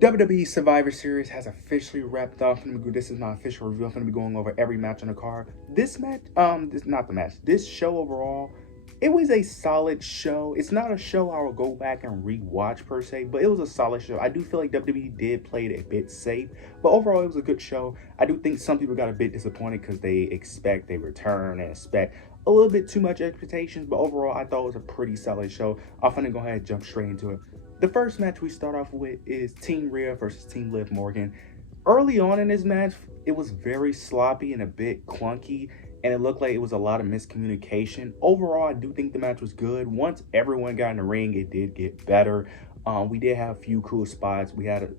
WWE Survivor Series has officially wrapped up. This is my official review. I'm going to be going over every match on the card. This match, not the match. This show overall, it was a solid show. It's not a show I will go back and rewatch per se, but it was a solid show. I do feel like WWE did play it a bit safe, but overall it was a good show. I do think some people got a bit disappointed because they expect a return and expect a little bit too much expectations, but overall I thought it was a pretty solid show. I'm gonna go ahead and jump straight into it. The first match we start off with is Team Rhea versus Team Liv Morgan. Early on in this match, it was very sloppy and a bit clunky, and it looked like it was a lot of miscommunication. Overall, I do think the match was good. Once everyone got in the ring, it did get better. We did have a few cool spots. We had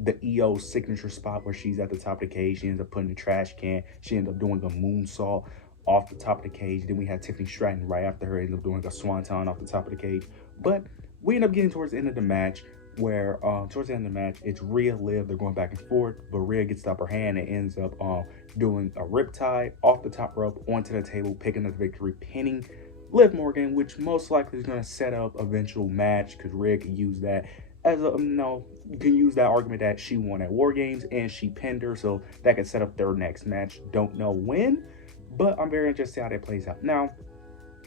the EO signature spot where she's at the top of the cage. She ends up putting the trash can. She ended up doing a moonsault off the top of the cage. Then we had Tiffany Stratton right after her, ended up doing a swanton off the top of the cage. But we end up getting towards the end of the match where it's Rhea, Liv, they're going back and forth, but Rhea gets the upper hand and ends up doing a riptide off the top rope onto the table, picking up the victory, pinning Liv Morgan, which most likely is going to set up a eventual match because Rhea can use that as a can use that argument that she won at War Games and she pinned her, so that could set up their next match. Don't know when, but I'm very interested to see how that plays out. Now,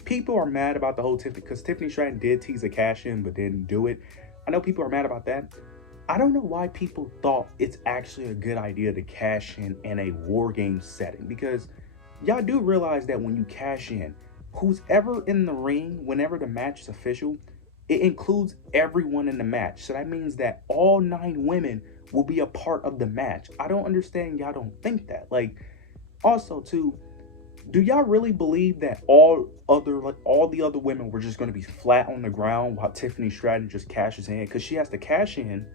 people are mad about the whole Tiffany, because Tiffany Stratton did tease a cash in but didn't do it. I know people are mad about that. I don't know why people thought it's actually a good idea to cash in a war game setting, because y'all do realize that when you cash in, who's ever in the ring, whenever the match is official, it includes everyone in the match. So that means that all 9 women will be a part of the match. I don't understand y'all don't think that. Like, also too, do y'all really believe that all the other women were just going to be flat on the ground while Tiffany Stratton just cashes in? Because she has to cash in,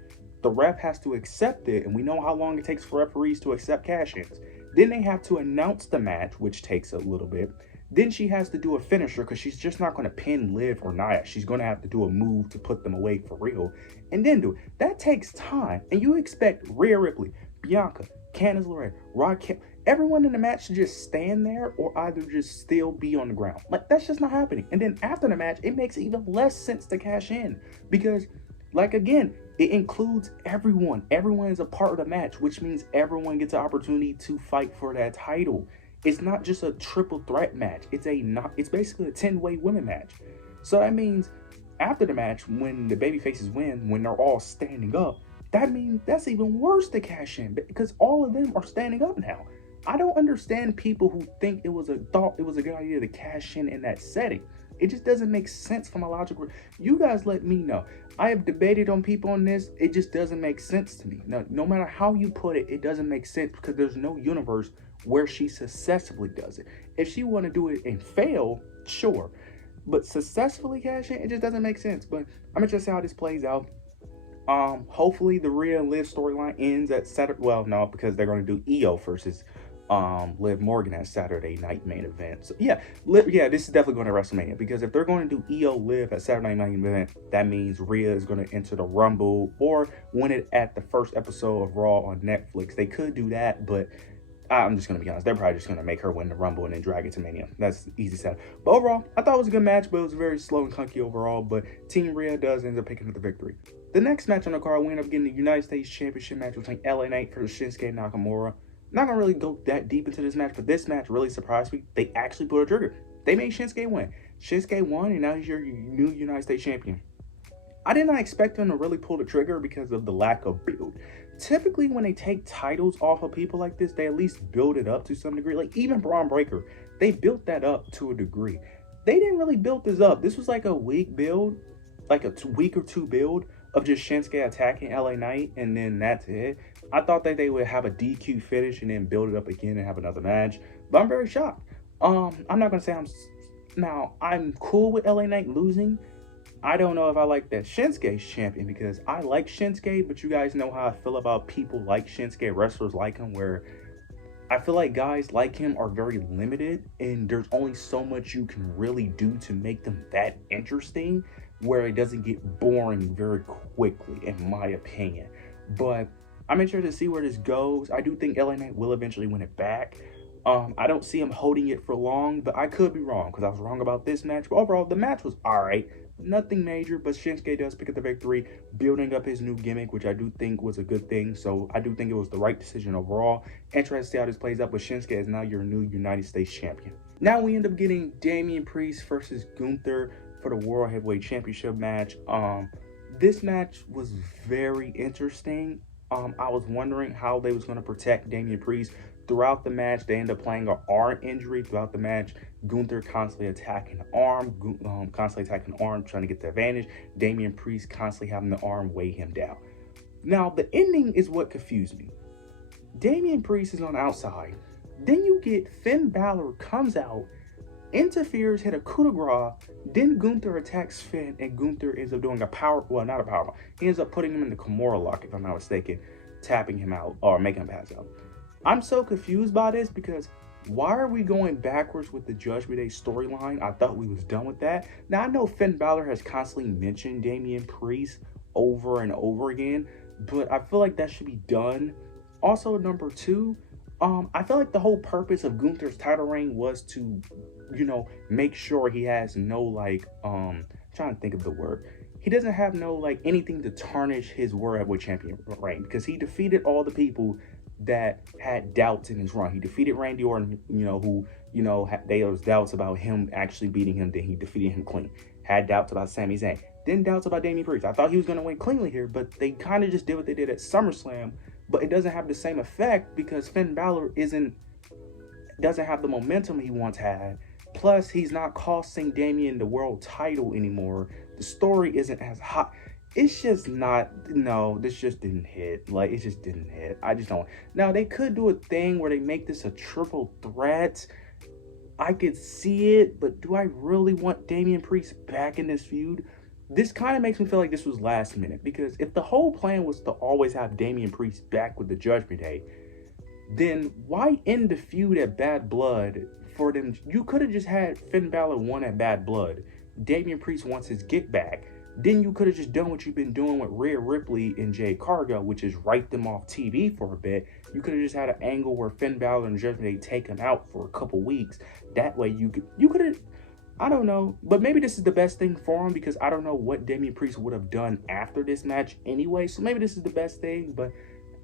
the ref has to accept it, and we know how long it takes for referees to accept cash-ins. Then they have to announce the match, which takes a little bit. Then she has to do a finisher because she's just not going to pin Liv or Nia. She's going to have to do a move to put them away for real, and then do it. That takes time, and you expect Rhea Ripley, Bianca, Candice LeRae, Raquel, everyone in the match to just stand there or either just still be on the ground. Like, that's just not happening. And then after the match, it makes even less sense to cash in because, like, again, it includes everyone. Everyone is a part of the match, which means everyone gets an opportunity to fight for that title. It's not just a triple threat match. It's basically a 10-way women match. So that means after the match, when the babyfaces win, when they're all standing up, that means that's even worse to cash in because all of them are standing up now. I don't understand people who think thought it was a good idea to cash in that setting. It just doesn't make sense from a logical. You guys let me know. I have debated on people on this. It just doesn't make sense to me. No matter how you put it, it doesn't make sense because there's no universe where she successfully does it. If she want to do it and fail, sure. But successfully cash in, it just doesn't make sense. But I'm interested to see how this plays out. Hopefully the Rhea and Liv storyline ends at Saturday. Well, no, because they're going to do EO versus Liv Morgan at Saturday night main event. So yeah, this is definitely going to WrestleMania, because if they're going to do EO Liv at Saturday night main event, that means Rhea is going to enter the Rumble or win it at the first episode of Raw on Netflix. They could do that, but I'm just going to be honest, they're probably just going to make her win the Rumble and then drag it to Mania. That's easy set. But overall, I thought it was a good match, but it was very slow and clunky overall. But Team Rhea does end up picking up the victory. The next match on the card, we end up getting the United States Championship match between LA Knight versus Shinsuke Nakamura. Not going to really go that deep into this match, but this match really surprised me. They actually pulled a trigger. They made Shinsuke win. Shinsuke won, and now he's your new United States Champion. I did not expect them to really pull the trigger because of the lack of build. Typically, when they take titles off of people like this, they at least build it up to some degree. Like, even Braun Breaker, they built that up to a degree. They didn't really build this up. This was like a week build, like a week or two build of just Shinsuke attacking LA Knight, and then that's it. I thought that they would have a DQ finish and then build it up again and have another match, but I'm very shocked. I'm not gonna say I'm cool with LA Knight losing. I don't know if I like that Shinsuke's champion, because I like Shinsuke, but you guys know how I feel about people like Shinsuke, wrestlers like him, where I feel like guys like him are very limited and there's only so much you can really do to make them that interesting, where it doesn't get boring very quickly, in my opinion. But I'm interested to see where this goes. I do think LA Knight will eventually win it back. I don't see him holding it for long, but I could be wrong because I was wrong about this match. But overall, the match was all right. Nothing major, but Shinsuke does pick up the victory, building up his new gimmick, which I do think was a good thing. So I do think it was the right decision overall. Interested to see how this plays out, but Shinsuke is now your new United States champion. Now we end up getting Damian Priest versus Gunther for the World Heavyweight Championship match. This match was very interesting. I was wondering how they was going to protect Damian Priest. Throughout the match, they end up playing an arm injury throughout the match. Gunther constantly attacking the arm, trying to get the advantage. Damian Priest constantly having the arm weigh him down. Now, the ending is what confused me. Damian Priest is on the outside. Then you get Finn Balor comes out, interferes, hit a coup de grace. Then Gunther attacks Finn, and Gunther ends up doing not a power. He ends up putting him in the Kimura lock, if I'm not mistaken, tapping him out or making him pass out. I'm so confused by this because why are we going backwards with the Judgment Day storyline? I thought we was done with that. Now, I know Finn Balor has constantly mentioned Damian Priest over and over again, but I feel like that should be done. Also, number two, I feel like the whole purpose of Gunther's title reign was to, make sure he has no, trying to think of the word. He doesn't have no, anything to tarnish his World Heavyweight Champion reign because he defeated all the people that had doubts in his run. He defeated Randy Orton, there was doubts about him actually beating him. Then he defeated him clean. Had doubts about Sami Zayn. Then doubts about Damian Priest. I thought he was going to win cleanly here, but they kind of just did what they did at SummerSlam. But it doesn't have the same effect because Finn Balor doesn't have the momentum he once had. Plus, he's not costing Damian the world title anymore. The story isn't as hot. It's just not, this just didn't hit. It just didn't hit. I just don't. Now, they could do a thing where they make this a triple threat. I could see it, but do I really want Damian Priest back in this feud? This kind of makes me feel like this was last minute, because if the whole plan was to always have Damian Priest back with the Judgment Day, then why end the feud at Bad Blood for them? You could have just had Finn Balor won at Bad Blood. Damian Priest wants his get back. Then you could have just done what you've been doing with Rhea Ripley and Jade Cargill, which is write them off TV for a bit. You could have just had an angle where Finn Balor and Judgment Day take him out for a couple weeks. That way you could have, I don't know, but maybe this is the best thing for him because I don't know what Damian Priest would have done after this match anyway. So maybe this is the best thing, but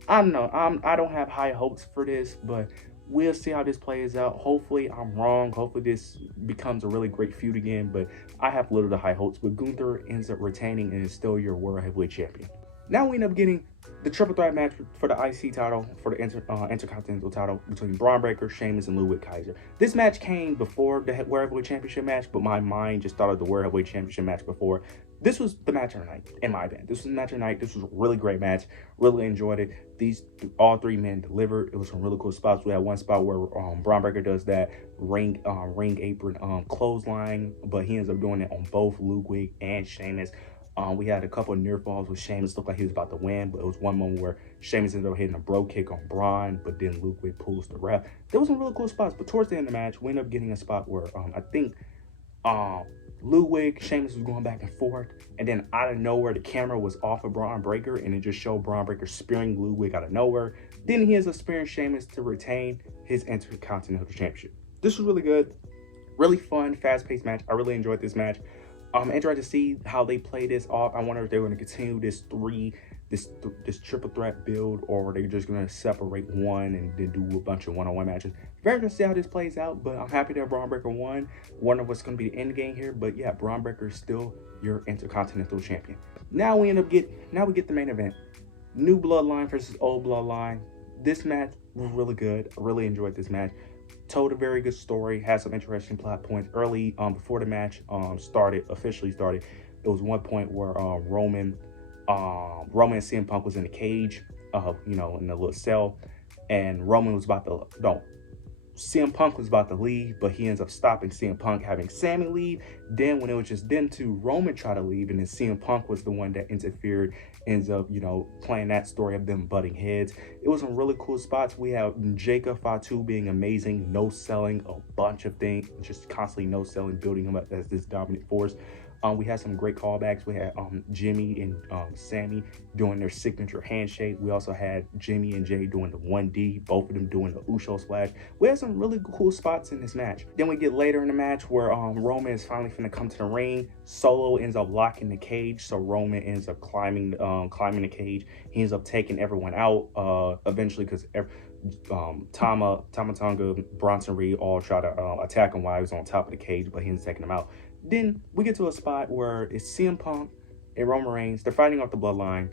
I don't know. I don't have high hopes for this, but we'll see how this plays out. Hopefully I'm wrong. Hopefully this becomes a really great feud again, but I have little to high hopes. But Gunther ends up retaining and is still your World Heavyweight Champion. Now we end up getting the triple threat match for the IC title, for the Intercontinental title between Braun Breaker, Sheamus, and Ludwig Kaiser. This match came before the World Heavyweight Championship match, but my mind just thought of the World Heavyweight Championship match before. This was the match of the night, in my opinion. This was the match of the night. This was a really great match. Really enjoyed it. All three men delivered. It was some really cool spots. We had one spot where Braun Breaker does that ring apron clothesline, but he ends up doing it on both Ludwig and Sheamus. We had a couple of near falls with Sheamus. Looked like he was about to win, but it was one moment where Sheamus ended up hitting a bro kick on Braun, but then Ludwig pulls the ref. There was some really cool spots, but towards the end of the match, we ended up getting a spot where I think Ludwig, Sheamus was going back and forth, and then out of nowhere, the camera was off of Braun Breaker, and it just showed Braun Breaker spearing Ludwig out of nowhere. Then he ends up spearing Sheamus to retain his Intercontinental Championship. This was really good, really fun, fast-paced match. I really enjoyed this match. I'm interested to see how they play this off. I wonder if they're going to continue this triple threat build, or are they just going to separate one and then do a bunch of one-on-one matches. Very interested to see how this plays out, but I'm happy that Braun Breaker won. Wonder what's going to be the end game here, but yeah, Braun Breaker is still your Intercontinental Champion. Now we get the main event. New Bloodline versus Old Bloodline. This match was really good. I really enjoyed this match. Told a very good story, had some interesting plot points early before the match officially started. It was one point where Roman and CM Punk was in the cage, in the little cell, and CM Punk was about to leave, but he ends up stopping CM Punk, having Sammy leave. Then when it was just them two, Roman tried to leave, and then CM Punk was the one that interfered, ends up, playing that story of them butting heads. It was some really cool spots. We have Jacob Fatu being amazing, no selling a bunch of things, just constantly no selling, building him up as this dominant force. We had some great callbacks. We had Jimmy and Sammy doing their signature handshake. We also had Jimmy and Jay doing the 1D, both of them doing the Uso splash. We had some really cool spots in this match. Then we get later in the match where Roman is finally finna come to the ring. Solo ends up locking the cage, so Roman ends up climbing the cage. He ends up taking everyone out eventually because Tama Tonga, Bronson Reed all try to attack him while he was on top of the cage, but he ends up taking him out. Then we get to a spot where it's CM Punk and Roman Reigns. They're fighting off the bloodline.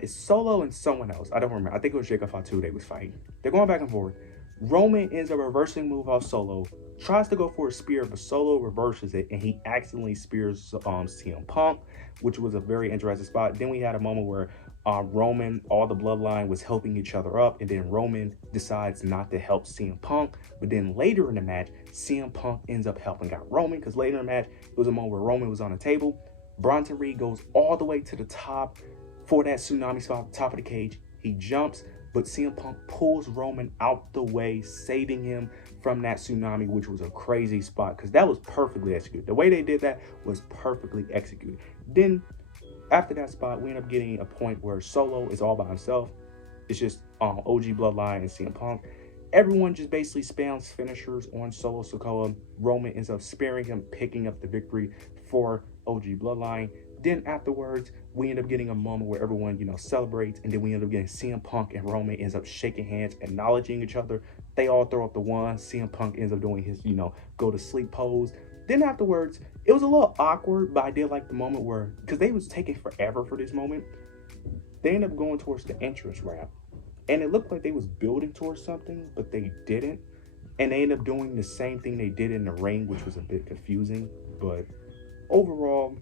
It's Solo and someone else. I don't remember. I think it was Jacob Fatu they was fighting. They're going back and forth. Roman ends up reversing move off Solo, tries to go for a spear, but Solo reverses it, and he accidentally spears CM Punk, which was a very interesting spot. Then we had a moment where Roman, all the bloodline was helping each other up, and then Roman decides not to help CM Punk. But then later in the match, CM Punk ends up helping out Roman, because later in the match, it was a moment where Roman was on the table. Bronson Reed goes all the way to the top for that tsunami spot at the top of the cage. He jumps, but CM Punk pulls Roman out the way, saving him from that tsunami, which was a crazy spot because that was perfectly executed. The way they did that was perfectly executed. Then after that spot, we end up getting a point where Solo is all by himself. It's just OG Bloodline and CM Punk. Everyone just basically spams finishers on Solo Sikoa. Roman ends up sparing him, picking up the victory for OG Bloodline. Then afterwards, we end up getting a moment where everyone, celebrates, and then we end up getting CM Punk and Roman ends up shaking hands, acknowledging each other. They all throw up the one. CM Punk ends up doing his, go to sleep pose. Then afterwards, it was a little awkward, but I did like the moment where, because they was taking forever for this moment, they ended up going towards the entrance ramp. And it looked like they was building towards something, but they didn't. And they ended up doing the same thing they did in the ring, which was a bit confusing. But overall,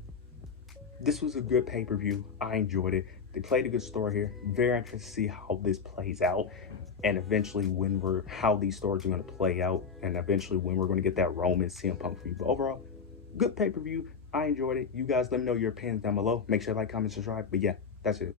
this was a good pay-per-view. I enjoyed it. They played a good story here. Very interested to see how this plays out, and eventually how these stories are going to play out, and eventually when we're going to get that Roman CM Punk feud. But overall, good pay-per-view. I enjoyed it. You guys let me know your opinions down below. Make sure to like, comment, subscribe. But yeah, that's it.